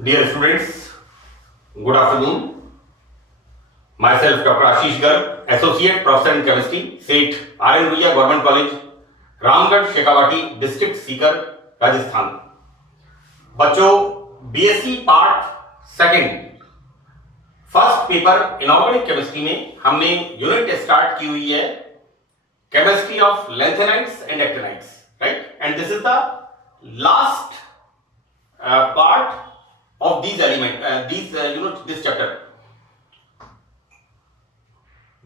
Dear students, good afternoon. Myself, Dr. Ashish Garg, Associate Professor in Chemistry, SET, R.N. Ruia Government College, Ramgarh Shekhawati district Sikar Rajasthan. बच्चों, BSc part second first paper inorganic chemistry में हमने unit start की हुई है chemistry of lanthanides and actinides, right? And this is the last part of these this chapter.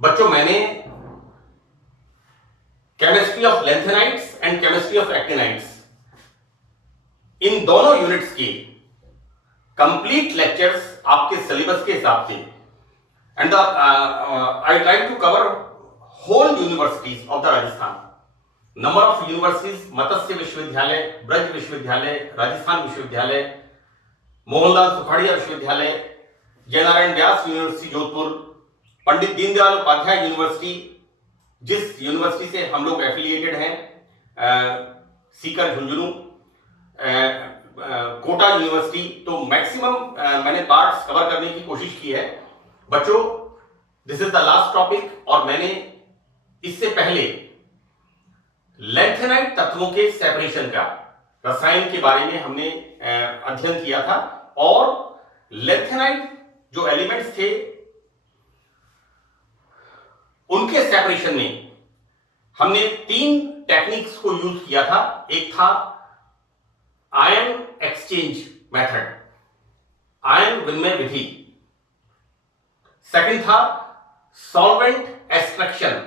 बच्चों, मैंने chemistry of lanthanides and chemistry of actinides इन दोनों units के कंप्लीट लेक्चर्स आपके सिलेबस के हिसाब से and I try to cover whole universities of the Rajasthan. Number of universities: Matsya Vishwavidyalaya, Braj Vishwavidyalaya, Rajasthan Vishwavidyalaya, Mohanlal Sukhadia Vishwavidyalaya, Jainarayan Vyas university Jodhpur, Pandit Deendayal Upadhyay university, जिस यूनिवर्सिटी से हम लोग एफिलिएटेड हैं, सीकर झुंझुनू, कोटा यूनिवर्सिटी। तो मैक्सिमम मैंने पार्ट्स कवर करने की कोशिश की है। बच्चों, this is the last topic और मैंने इससे पहले लैंथेनाइट तत्वों के सेपरेशन का रसायन के बारे में हमने अध्ययन किया था और लैंथेनाइट जो एलिमेंट्स थे उनके सेपरेशन में हमने 3 टेक्निक्स को यूज किया था। एक था आयन एक्सचेंज मेथड, आयन विनिमय विधि। सेकंड था सॉल्वेंट एक्सट्रैक्शन,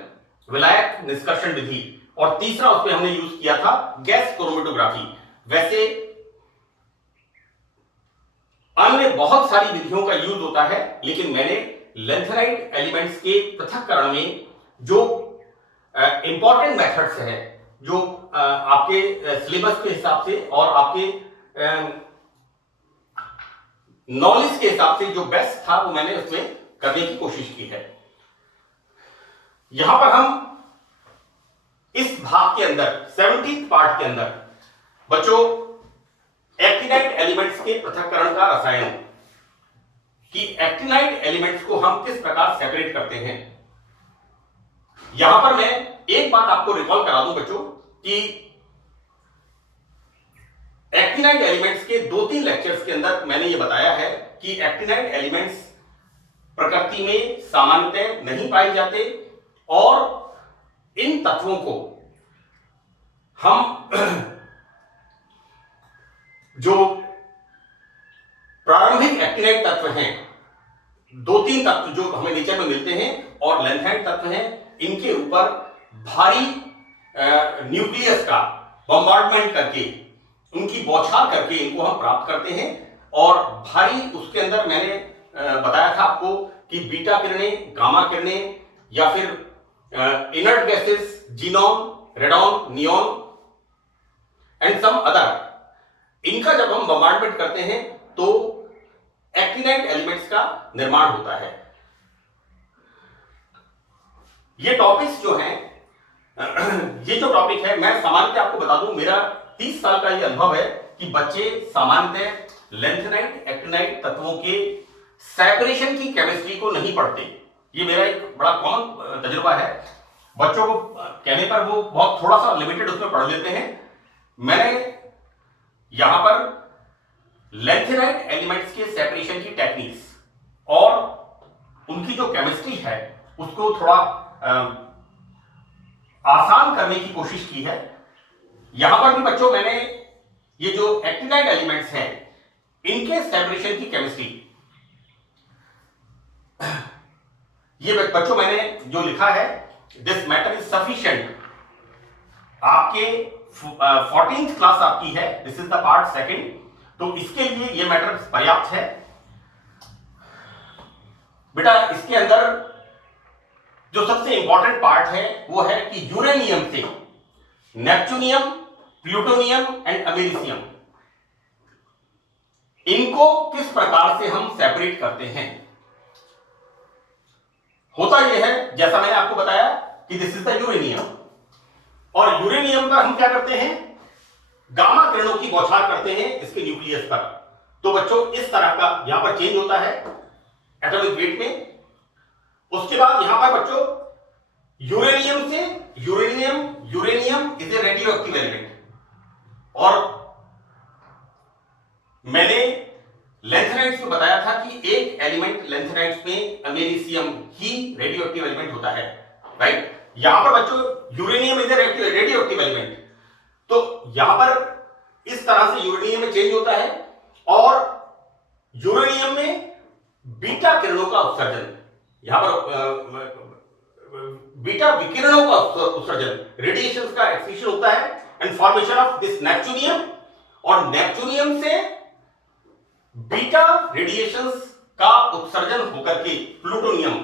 विलायक निष्कर्षण विधि। और तीसरा उसमें हमने यूज किया था गैस क्रोमेटोग्राफी। वैसे अन्य बहुत सारी विधियों का यूज होता है, लेकिन मैंने लैंथेनाइट एलिमेंट्स के पृथक्करण में जो इंपॉर्टेंट मेथड्स हैं, जो आपके सिलेबस के हिसाब से और आपके नॉलेज के हिसाब से जो बेस्ट था, वो मैंने उसमें करने की कोशिश की है। यहां पर हम इस भाग के अंदर 17th पार्ट के अंदर बच्चों एक्टिनाइट एलिमेंट्स के पृथक्करण का रसायन, कि एक्टिनाइट एलिमेंट्स को हम किस प्रकार सेपरेट करते हैं। यहां पर मैं एक बात आपको रिकॉल करा दूं बच्चों कि एक्टिनाइट एलिमेंट्स के 2-3 लेक्चर्स के अंदर मैंने यह बताया है कि एक्टिनाइट एलिमेंट्स प्रकृति में सामान्यतः नहीं पाए जाते और इन तत्वों को हम जो प्रारंभिक एक्टिनाइट तत्व हैं, 2-3 तत्व जो हमें नेचर में मिलते हैं और लैंथेनाइट तत्व हैं, इनके ऊपर भारी न्यूक्लियस का बॉम्बार्डमेंट करके, उनकी बौछार करके इनको हम प्राप्त करते हैं। और भारी उसके अंदर मैंने बताया था आपको कि बीटा किरणें, गामा किरणें या फिर inert gases, xenon, radon, neon and some other, इनका जब हम बॉम्बार्डमेंट करते हैं तो एक्टिनाइट एलिमेंट्स का निर्माण होता है। ये टॉपिक्स जो हैं, ये जो टॉपिक है, मैं सामान्यतः आपको बता दूं, मेरा 30 साल का ये अनुभव है कि बच्चे सामान्यतः लैंथेनाइट, एक्टिनाइट तत्वों के सेपरेशन की केमिस्ट्री को नहीं पढ़ते। ये मेरा एक बड़ा कॉमन तजुर्बा है। बच्चों को कहने पर वो बहुत थोड़ा सा लिमिटेड उसमें पढ़ लेते हैं। मैंने यहां पर लैंथेनाइट एलिमेंट्स के सेपरेशन की टेक्निक्स और उनकी जो केमिस्ट्री है उसको थोड़ा आसान करने की कोशिश की है। यहां पर भी बच्चों मैंने ये जो एक्टिनाइट एलिमेंट्स हैं इनके सेपरेशन की केमिस्ट्री, ये बच्चों मैंने जो लिखा है, दिस मैटर इज सफिशिएंट। आपके 14th क्लास आपकी है, this is the part second, तो इसके लिए ये मैटर पर्याप्त है। बेटा, इसके अंदर जो सबसे इंपॉर्टेंट पार्ट है वो है कि यूरेनियम से नेपच्यूनियम, प्लूटोनियम एंड अमेरिसियम, इनको किस प्रकार से हम सेपरेट करते हैं। होता यह है, जैसा मैंने आपको बताया कि दिस इज द यूरेनियम, और यूरेनियम पर हम क्या करते हैं, गामा किरणों की बौछार करते हैं इसके न्यूक्लियस पर। तो बच्चों इस तरह का यहां पर चेंज होता है एटॉमिक वेट में। उसके बाद यहां पर बच्चों यूरेनियम से uranium is a radio active element, और मैंने लेंथेनाइट्स में बताया था कि एक एलिमेंट लेंथेनाइट्स में अमेरिसियम ही रेडियो एक्टिव एलिमेंट होता है, राइट। यहां पर बच्चों uranium is a radio active element, तो यहां पर इस तरह से यूरेनियम में चेंज होता है, और यूरेनियम में बीटा किरणों का उत्सर्जन, यहां पर बीटा विकिरणों का उत्सर्जन, रेडिएशंस का एक्सक्रीशन होता है, and formation of this neptunium, और नेपच्यूनियम से बीटा रेडिएशंस का उत्सर्जन होकर के प्लूटोनियम।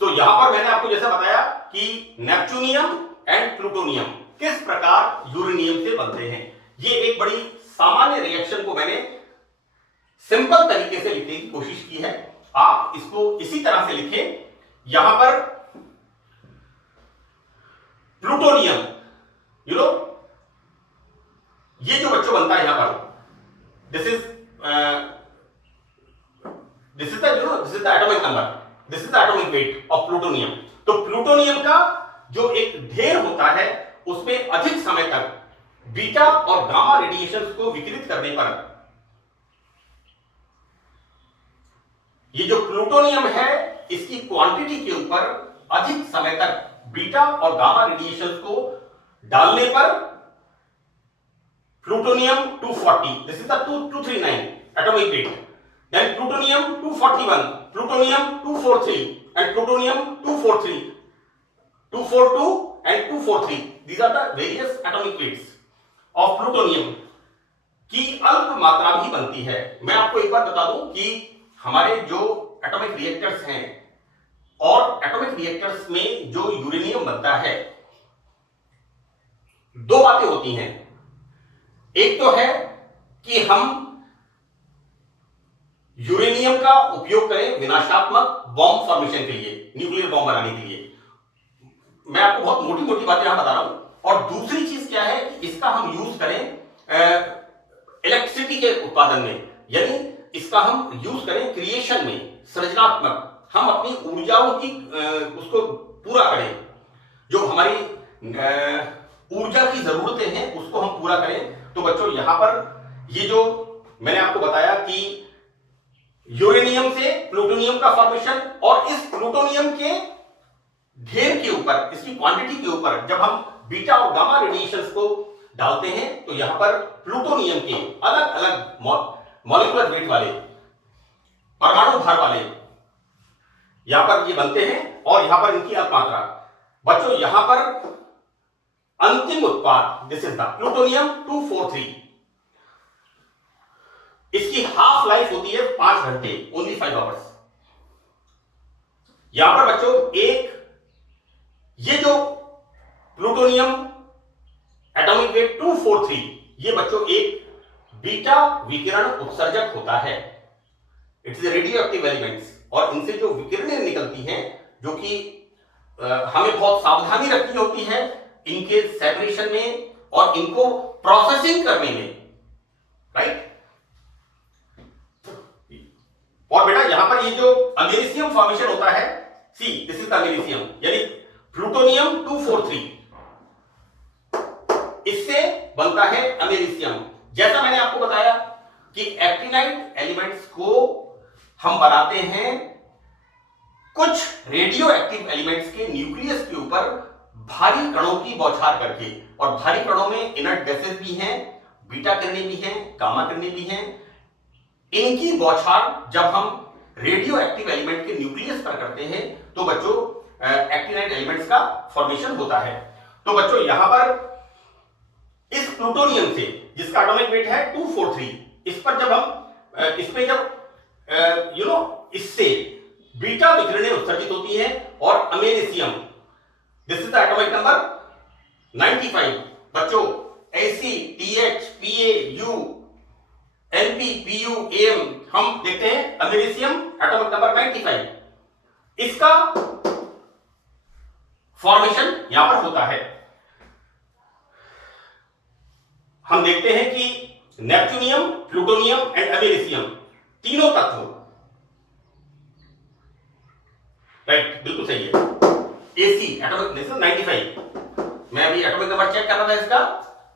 तो यहां पर मैंने आपको जैसा बताया कि नेपच्यूनियम एंड प्लूटोनियम किस प्रकार यूरेनियम से बनते हैं। ये एक बड़ी सामान्य रिएक्शन को मैंने सिंपल तरीके से लिखने की कोशिश की है। आप इसको इसी तरह से लिखें, यहां पर प्लूटोनियम ये जो बच्चों बनता है यहां पर, this is the atomic number, this is the atomic weight of plutonium. तो प्लूटोनियम का जो एक ढेर होता है उसमें अधिक समय तक बीटा और गामा रेडिएशंस को विकिरित करने पर ये जो प्लूटोनियम है इसकी क्वांटिटी के ऊपर अधिक समय तक बीटा और गामा रेडिएशंस को डालने पर plutonium 240, this is the 239 atomic weight, then plutonium 241, plutonium 243 एंड प्लूटोनियम 243, 242 and 243, these are the various atomic weights of plutonium की अल्प मात्रा भी बनती है। मैं आपको एक बात बता दूं कि हमारे जो एटॉमिक रिएक्टर्स हैं और एटॉमिक रिएक्टर्स में जो यूरेनियम बनता है, दो बातें होती हैं। एक तो है कि हम यूरेनियम का उपयोग करें विनाशात्मक बॉम्ब फॉर्मेशन के लिए, न्यूक्लियर बॉम्ब बनाने के लिए। मैं आपको बहुत मोटी मोटी बातें यहां बता रहा हूं। और दूसरी चीज क्या है कि इसका हम यूज करें इलेक्ट्रिसिटी के उत्पादन में, यानी इसका हम यूज करें क्रिएशन में, सृजनात्मक, हम अपनी ऊर्जाओं की उसको पूरा करें, जो हमारी ऊर्जा की जरूरतें हैं उसको हम पूरा करें। तो बच्चों यहां पर ये जो मैंने आपको बताया कि यूरेनियम से प्लूटोनियम का फॉर्मेशन, और इस प्लूटोनियम के ढेर के ऊपर, इसकी क्वांटिटी के ऊपर जब हम बीटा और गामा रेडिएशंस को डालते हैं तो यहां पर प्लूटोनियम के अलग अलग मॉलिक्यूलर वेट वाले, परमाणु भार वाले यहां पर ये बनते हैं, और यहां पर इनकी अल्प मात्रा। बच्चों यहां पर अंतिम उत्पाद, दिस इज द प्लूटोनियम 243, इसकी हाफ लाइफ होती है 5 घंटे, ओनली 5 आवर्स। यहां पर बच्चों एक ये जो प्लूटोनियम एटॉमिक वेट 243, ये बच्चों एक बीटा विकिरण उत्सर्जक होता है। It's a radio active elements, और इनसे जो विकिरणें निकलती हैं, जो कि हमें बहुत सावधानी रखनी होती है इनके सेपरेशन में और इनको प्रोसेसिंग करने में, राइट। और बेटा यहां पर ये जो अमेरिसियम फॉर्मेशन होता है, सी दिस इज द अमेरिसियम, यानी प्लूटोनियम 243, इससे बनता है अमेरिसियम। जैसा मैंने आपको बताया कि एक्टिनाइड एलिमेंट्स को हम बनाते हैं कुछ रेडियो एक्टिव एलिमेंट्स के न्यूक्लियस के ऊपर भारी कणों की बौछार करके, और भारी कणों में इनर्ट गैसेस भी हैं, बीटा किरणें भी हैं, गामा किरणें भी हैं। इनकी बौछार जब हम रेडियो एक्टिव एलिमेंट के न्यूक्लियस पर करते हैं तो बच्चों एक्टिनाइड एलिमेंट्स का फॉर्मेशन होता है। तो बच्चों यहां पर इस प्लूटोनियम से, जिसका एटॉमिक वेट है 243, इस पर जब हम इसमें जब इससे बीटा विकिरणें उत्सर्जित होती है, और americium, this is the atomic number 95, बच्चों Ag, TH, Pa, U, Np, Pu, Am, हम देखते हैं अमेरिसियम एटॉमिक नंबर 95, इसका फॉर्मेशन यहां पर होता है। हम देखते हैं कि नेपच्यूनियम, प्लूटोनियम एंड अमेरिसियम, तीनों तत्व, राइट, बिल्कुल सही है। एसी एटॉमिक 95, मैं अभी एटॉमिक नंबर चेक कर रहा था इसका,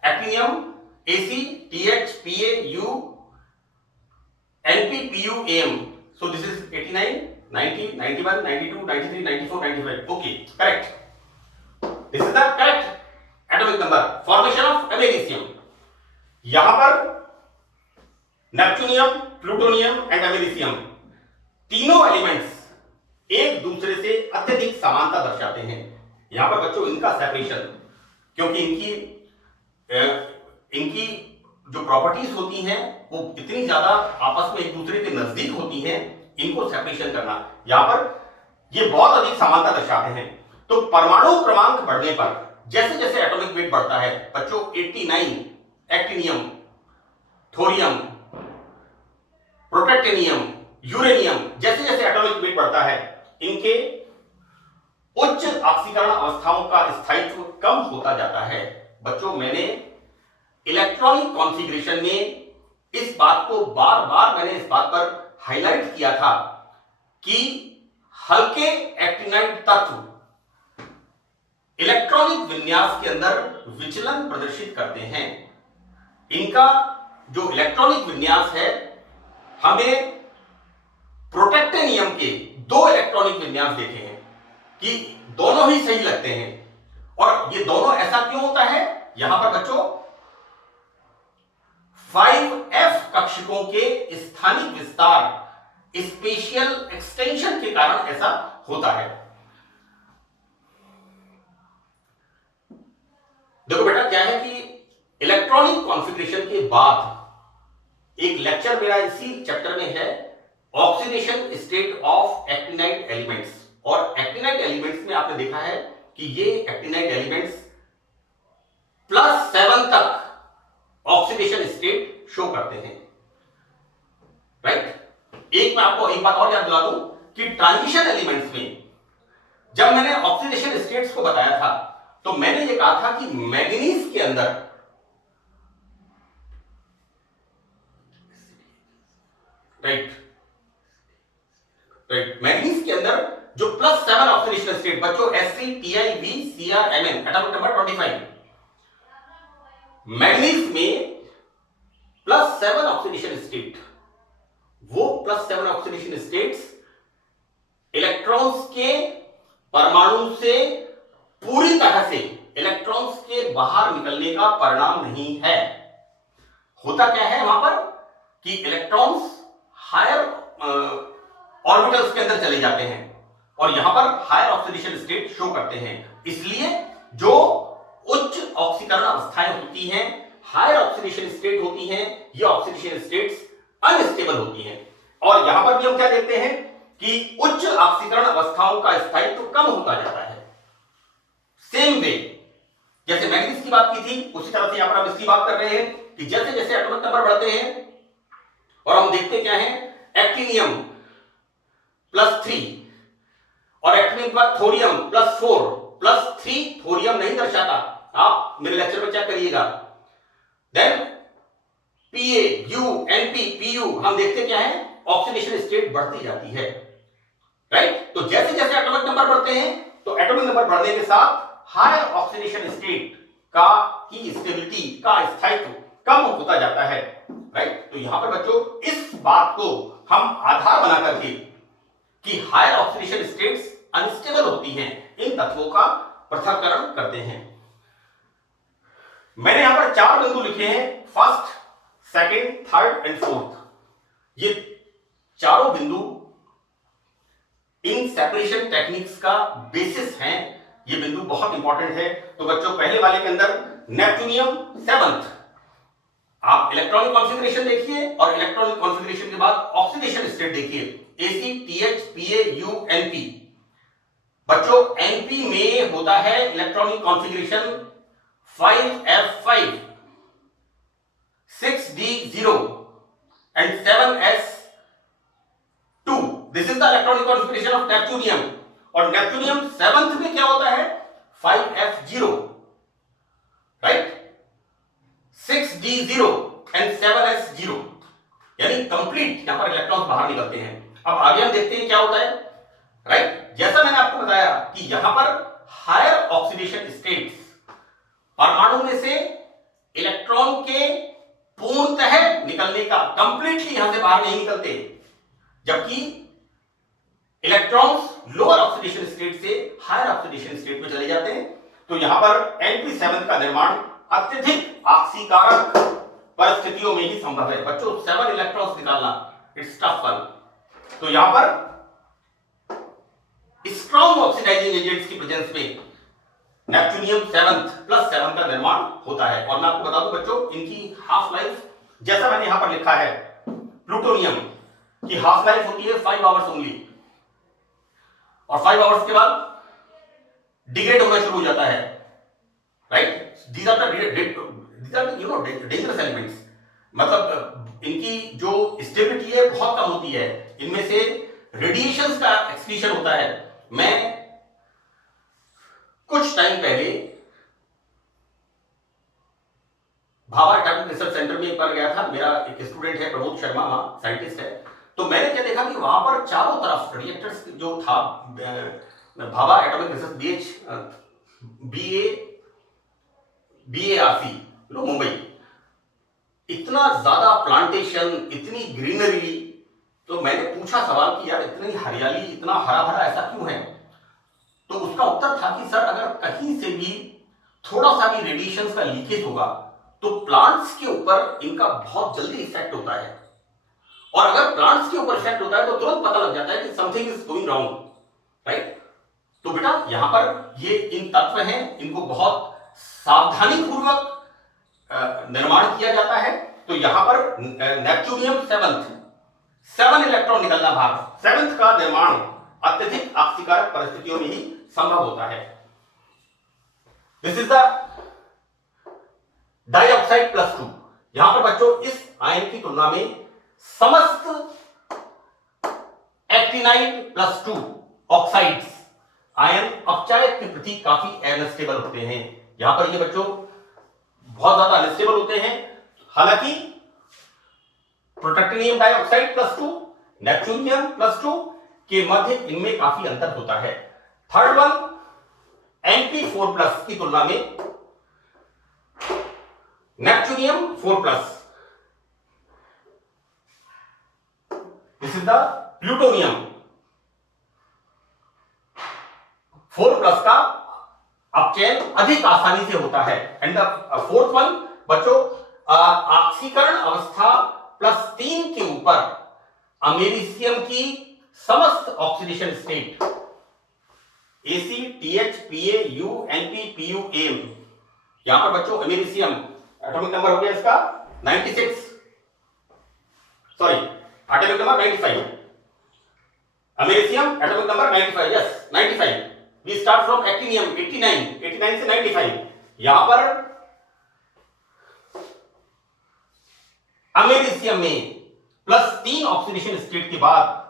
actinium AC TH PA U NP PU M, so this is 89 90 91 92 93 94 95, okay, correct, this is the correct atomic number. Formation of americium, यहां पर नेपच्यूनियम, प्लूटोनियम एंड अमेरिसियम तीनों एलिमेंट्स एक दूसरे से अत्यधिक समानता दर्शाते हैं। यहां पर बच्चों इनका सेपरेशन, क्योंकि इनकी जो प्रॉपर्टीज होती हैं वो इतनी ज्यादा आपस में एक दूसरे के नजदीक होती हैं, इनको सेपरेशन करना, यहां पर ये बहुत अधिक समानता दर्शाते हैं। तो परमाणु क्रमांक बढ़ने पर जैसे जैसे एटॉमिक वेट बढ़ता है बच्चों, 89 एक्टिनियम, थोरियम, प्रोटेक्टेनियम, यूरेनियम, जैसे जैसे एटॉमिक वेट बढ़ता है इनके उच्च ऑक्सीकरण अवस्थाओं का स्थायित्व कम होता जाता है। बच्चों मैंने इलेक्ट्रॉनिक कॉन्फ़िगरेशन में इस बात को बार बार मैंने इस बात पर हाईलाइट किया था कि हल्के एक्टिनाइड तत्व इलेक्ट्रॉनिक विन्यास के अंदर विचलन प्रदर्शित करते हैं। इनका जो इलेक्ट्रॉनिक विन्यास है, हमें प्रोटेक्टेनियम के 2 इलेक्ट्रॉनिक विन्यास देखे हैं कि दोनों ही सही लगते हैं। और ये दोनों ऐसा क्यों होता है? यहां पर बच्चों 5f कक्षकों के स्थानिक विस्तार, स्पेशियल एक्सटेंशन के कारण ऐसा होता है। देखो बेटा, क्या है कि इलेक्ट्रॉनिक कॉन्फ़िगरेशन के बाद एक लेक्चर मेरा इसी चैप्टर में है, oxidation state of actinide elements. और एक्टिनाइड एलिमेंट्स में आपने देखा है कि ये एक्टिनाइड एलिमेंट्स +7 तक ऑक्सीडेशन स्टेट शो करते हैं, राइट। एक मैं आपको एक बात और याद दिला दूं कि ट्रांजिशन एलिमेंट्स में जब मैंने ऑक्सीडेशन स्टेट्स को बताया था तो मैंने ये कहा था कि मैंगनीज के अंदर राइट मैंगनीज के अंदर जो +7 ऑक्सीडेशन स्टेट बच्चों SCTIVCrMn एटॉमिक नंबर 25, मैंगनीज में +7 ऑक्सीडेशन स्टेट, वो +7 ऑक्सीडेशन स्टेट्स इलेक्ट्रॉन्स के परमाणु से पूरी तरह से इलेक्ट्रॉन्स के बाहर निकलने का परिणाम नहीं है। होता क्या है वहां पर कि इलेक्ट्रॉन्स हायर ऑर्बिटल्स के अंदर चले जाते हैं और यहां पर हायर ऑक्सीडेशन स्टेट शो करते हैं। इसलिए जो उच्च ऑक्सीकरण अवस्थाएं होती हैं, हायर ऑक्सीडेशन स्टेट होती हैं, ये ऑक्सीडेशन स्टेट्स अनस्टेबल होती हैं। और यहां पर भी हम क्या देखते हैं कि उच्च ऑक्सीकरण अवस्थाओं का स्थायित्व कम होता जाता है। सेम वे जैसे मैंगनीज की बात की थी, उसी तरह से यहां पर हम इसकी बात कर रहे हैं कि जैसे जैसे एटॉमिक नंबर बढ़ते हैं और हम देखते क्या है, एक्टिनियम +3 और एक्टिनियम पर थोरियम +4, +3 थोरियम नहीं दर्शाता, आप मेरे लेक्चर में चेक करिएगा। Then PA U NP PU, हम देखते क्या है, ऑक्सीडेशन स्टेट बढ़ती जाती है, राइट। तो जैसे जैसे एटॉमिक नंबर बढ़ते हैं तो एटॉमिक नंबर बढ़ने के साथ हायर ऑक्सीडेशन स्टेट का की स्टेबिलिटी का स्थायित्व कम होता जाता है, राइट। तो यहां पर बच्चों इस बात को हम आधार बना करके कि हायर ऑक्सीडेशन स्टेट्स अनस्टेबल होती हैं, इन तत्वों का पृथक्करण करते हैं। मैंने यहां पर 4 बिंदु लिखे हैं, first, second, third and fourth. ये चारों बिंदु इन सेपरेशन टेक्निक्स का बेसिस हैं। ये बिंदु बहुत इंपॉर्टेंट है। तो बच्चों पहले वाले के अंदर नेपच्यूनियम 7th, आप इलेक्ट्रॉनिक कॉन्फ़िगरेशन देखिए और इलेक्ट्रॉनिक कॉन्फ़िगरेशन के बाद ऑक्सीडेशन स्टेट देखिए, ACTHPAUNP। बच्चों NP में होता है electronic configuration 5F5, 6D0 and 7S2। This is the electronic configuration of neptunium. और नेपच्यूनियम 7th में क्या होता है, 5F0, right, 6D0 and 7s0, यानी कंप्लीट यहां पर इलेक्ट्रॉन्स बाहर निकलते हैं। अब आगे हम देखते हैं क्या होता है, राइट। जैसा मैंने आपको बताया कि यहां पर हायर ऑक्सीडेशन स्टेट्स, परमाणु में से इलेक्ट्रॉन के पूर्णतः निकलने का, कंप्लीटली यहां से बाहर नहीं निकलते, जबकि इलेक्ट्रॉन्स लोअर ऑक्सीडेशन स्टेट से हायर ऑक्सीडेशन स्टेट में चले जाते हैं। तो यहां पर Np7 का निर्माण अत्यधिक ऑक्सीकारक परिस्थितियों में ही संभव है। बच्चों 7 इलेक्ट्रॉन्स निकालना इट्स टफ वन। तो यहां पर स्ट्रॉन्ग ऑक्सीडाइजिंग एजेंट्स की प्रेजेंस में नेपच्यूनियम 7+7 का निर्माण होता है। और मैं आपको बता दूं बच्चों, इनकी हाफ लाइफ, जैसा मैंने यहां पर लिखा है, प्लूटोनियम की हाफ लाइफ होती है 5 आवर्स ओनली, और 5 आवर्स के बाद डिग्रेड होना शुरू हो जाता है, right. These are dangerous elements, मतलब इनकी जो स्टेबिलिटी है बहुत कम होती है, इनमें से रेडिएशंस का एक्सक्रीशन होता है। मैं कुछ टाइम पहले भाभा एटॉमिक रिसर्च सेंटर में एक बार गया था, मेरा एक स्टूडेंट है प्रमोद शर्मा, वहां साइंटिस्ट है। तो मैंने क्या देखा कि वहां पर चारों तरफ रिएक्टर्स जो था, Bhabha atomic research BARC Mumbai, इतना ज्यादा प्लांटेशन, इतनी ग्रीनरी। तो मैंने पूछा सवाल कि यार इतनी हरियाली, इतना हरा भरा ऐसा क्यों है? तो उसका उत्तर था कि सर अगर कहीं से भी थोड़ा सा भी रेडिएशन का लीकेज होगा तो प्लांट्स के ऊपर इनका बहुत जल्दी इफेक्ट होता है, और अगर प्लांट्स के ऊपर इफेक्ट होता है तो तुरंत पता लग जाता है कि something is going wrong, right. तो बेटा यहां पर ये इन तत्व हैं, इनको बहुत सावधानी पूर्वक निर्माण किया जाता है। तो यहां पर नेपच्यूनियम 7 इलेक्ट्रॉन निकलना बाहर, 7th का निर्माण अत्यधिक ऑक्सीकारक परिस्थितियों में ही संभव होता है। This is the dioxide +2। यहां पर बच्चों इस आयन की तुलना में समस्त एक्टिनाइड +2 ऑक्साइड्स आयन अपचायक के प्रति काफी अनस्टेबल होते हैं। यहां पर ये बच्चों बहुत ज्यादा अनस्टेबल होते हैं। हालांकि प्रोटैक्टिनियम डाइऑक्साइड +2, नेपच्यूनियम +2 के मध्य इनमें काफी अंतर होता है। थर्ड वन Np4+ की तुलना में neptunium 4+, this is the plutonium 4+ का अपचयन अधिक आसानी से होता है। एंड द फोर्थ वन बच्चों, ऑक्सीकरण अवस्था +3 के ऊपर अमेरिसियम की समस्त oxidation state AC, TH, PA, U, NP, PU, AM। यहां पर बच्चों अमेरिसियम एटॉमिक नंबर हो गया इसका 96, sorry atomic number 95, americium atomic number 95, yes 95। We start from actinium 89 से 95। यहां पर अमेरिसियम में +3 ऑक्सीडेशन स्टेट के बाद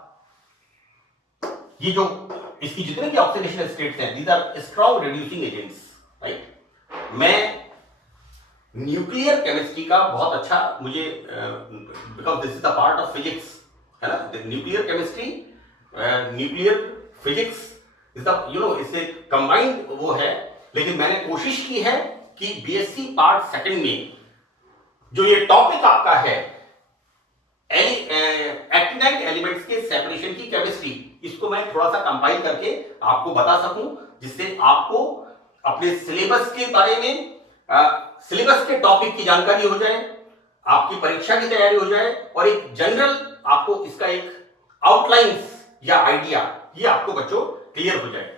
ये जो इसकी जितने भी ऑक्सीडेशन स्टेट्स हैं, these are strong reducing agents, right. मैं न्यूक्लियर केमिस्ट्री का बहुत अच्छा, मुझे because this is the part of physics, है ना। Nuclear chemistry, nuclear physics is the इससे कंबाइंड वो है। लेकिन मैंने कोशिश की है कि BSc पार्ट सेकंड में जो ये टॉपिक आपका है एक्टिनाइड एलिमेंट्स के सेपरेशन की केमिस्ट्री, इसको मैं थोड़ा सा कंपाइल करके आपको बता सकूं, जिससे आपको अपने सिलेबस के बारे में, सिलेबस के टॉपिक की जानकारी हो जाए, आपकी परीक्षा की तैयारी हो जाए, और एक जनरल आपको इसका एक आउटलाइंस या आइडिया ये आपको बच्चों क्लियर हो जाए।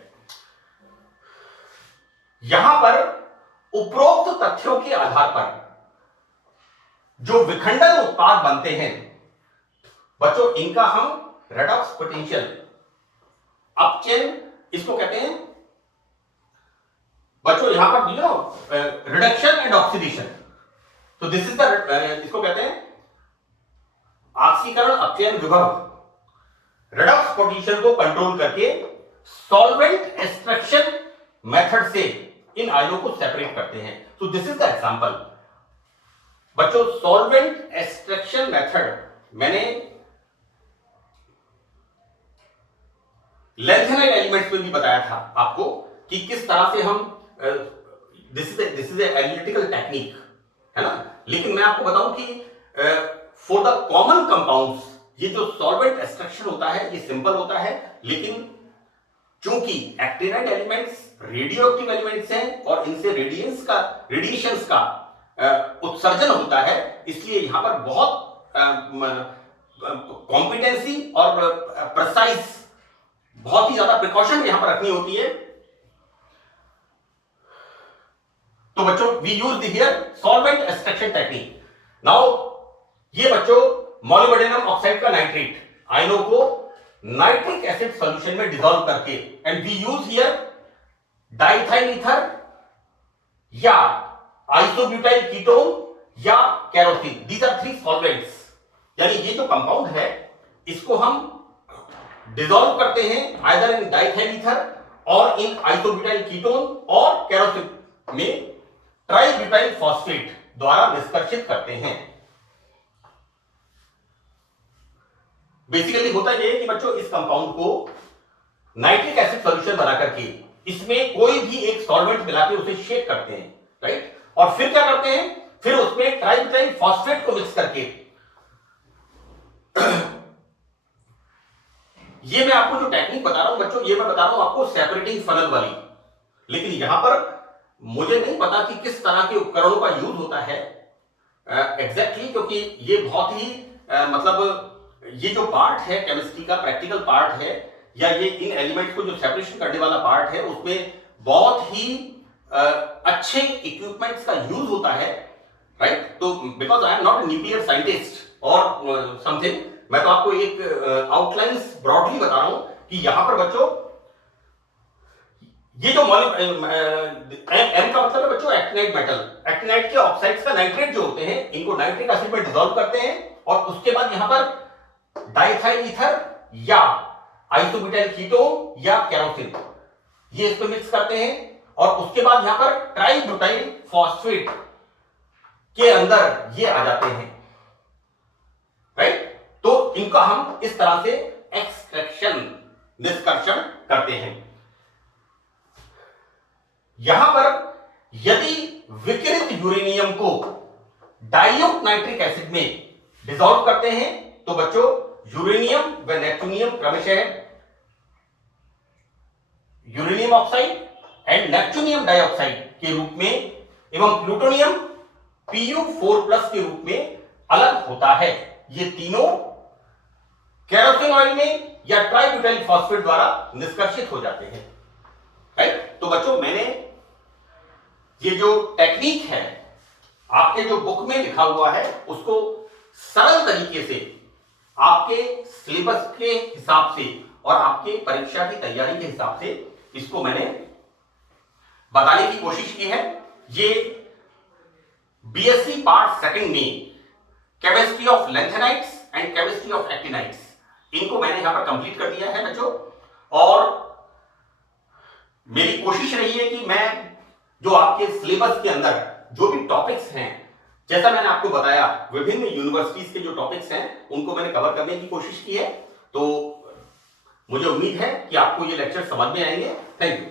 यहां पर उपरोक्त तथ्यों के आधार पर जो विखंडन उत्पाद बनते हैं बच्चों, इनका हम रेडॉक्स पोटेंशियल अपचयन इसको कहते हैं बच्चों। यहां पर रिडक्शन एंड ऑक्सीडेशन, तो दिस इज द, इसको कहते हैं ऑक्सीकरण अपचयन विभव। रेडॉक्स पोटेंशियल को कंट्रोल करके सॉल्वेंट एक्सट्रैक्शन मेथड से इन आयनों को सेपरेट करते हैं। तो दिस इज द एग्जांपल। बच्चों सॉल्वेंट एक्सट्रैक्शन मेथड मैंने लेंथेनाइड एलिमेंट्स में भी बताया था आपको कि किस तरह से हम दिस इज एनालिटिकल टेक्निक है ना। लेकिन मैं आपको बताऊं कि फॉर द कॉमन कंपाउंड्स ये जो सॉल्वेंट एक्सट्रैक्शन होता है ये सिंपल होता है, लेकिन चूंकि actinide elements radio active elements हैं और इनसे रेडिएशंस का उत्सर्जन होता है, इसलिए यहां पर बहुत कॉम्पिटेंसी और प्रिसाइज बहुत ही ज्यादा प्रिकॉशन यहां पर रखनी होती है। तो बच्चों we use here solvent extraction technique. Now ये बच्चों मोलिब्डेनम ऑक्साइड का नाइट्रेट आयनों को नाइट्रिक एसिड सॉल्यूशन में डिसॉल्व करके and we use here diethyl ether या आइसोब्यूटाइल कीटोन या kerosene. These are three solvents, यानी ये जो कंपाउंड है इसको हम डिसॉल्व करते हैं आइदर इन डाइथाइल ईथर और इन आइसोब्यूटाइल कीटोन और केरोसिन में ट्राइब्यूटाइल फॉस्फेट द्वारा निष्कर्षित करते हैं। बेसिकली होता यह है कि बच्चों इस कंपाउंड को नाइट्रिक एसिड सॉल्यूशन बना करके इसमें कोई भी एक सॉल्वेंट मिला के उसे शेक करते हैं, राइट, और फिर क्या करते हैं, फिर उसमें ट्राइब्यूटाइल फॉस्फेट को मिक्स करके ये मैं आपको जो टेक्निक बता रहा हूं बच्चों, ये मैं बता रहा हूं आपको सेपरेटिंग फनल वाली। लेकिन यहां पर मुझे नहीं पता कि किस तरह के उपकरणों का यूज होता है एग्जैक्टली, क्योंकि ये बहुत ही मतलब ये जो पार्ट है केमिस्ट्री का प्रैक्टिकल पार्ट है या ये इन एलिमेंट्स को जो सेपरेशन करने वाला पार्ट है उसमें बहुत ही अच्छे इक्विपमेंट्स का यूज होता है, राइट। तो because I am not a nuclear scientist और समथिंग, मैं तो आपको एक आउटलाइंस ब्रॉडली बता रहा हूं कि यहां पर बच्चों ये जो एम का मतलब है बच्चों एक्टिनाइड मेटल, एक्टिनाइड के ऑक्साइड्स का नाइट्रेट जो होते हैं इनको नाइट्रिक एसिड में डिसॉल्व करते हैं और उसके बाद यहां पर डाइथाइल ईथर या आइसोब्यूटाइल कीटोन या केरोसिन ये इसको मिक्स करते हैं और उसके बाद यहां पर ट्राइब्यूटाइल फॉस्फेट के अंदर ये आ जाते हैं, राइट। तो इनका हम इस तरह से एक्सट्रैक्शन निष्कर्षण करते हैं। यहां पर यदि विकिरित यूरेनियम को डाइल्यूट नाइट्रिक एसिड में डिसॉल्व करते हैं तो बच्चों यूरेनियम व नेप्टूनियम क्रमशः यूरेनियम ऑक्साइड एंड नेप्टूनियम डाइऑक्साइड के रूप में एवं प्लूटोनियम Pu4+ के रूप में अलग होता है। ये तीनों केरोसिन ऑयल में या ट्राइब्यूटाइल फॉस्फेट द्वारा निष्कर्षित हो जाते हैं, राइट। तो बच्चों मैंने ये जो टेक्निक है आपके जो बुक में लिखा हुआ है उसको सरल तरीके से आपके सिलेबस के हिसाब से और आपके परीक्षा की तैयारी के हिसाब से इसको मैंने बताने की कोशिश की है। ये बीएससी पार्ट सेकंड में chemistry of lanthanides and chemistry of actinides इनको मैंने यहां पर कंप्लीट कर दिया है बच्चों, और मेरी कोशिश रही है कि मैं जो आपके सिलेबस के अंदर जो भी टॉपिक्स हैं, जैसा मैंने आपको बताया विभिन्न यूनिवर्सिटीज के जो टॉपिक्स हैं उनको मैंने कवर करने की कोशिश की है। तो मुझे उम्मीद है कि आपको ये लेक्चर समझ में आएंगे। Thank you.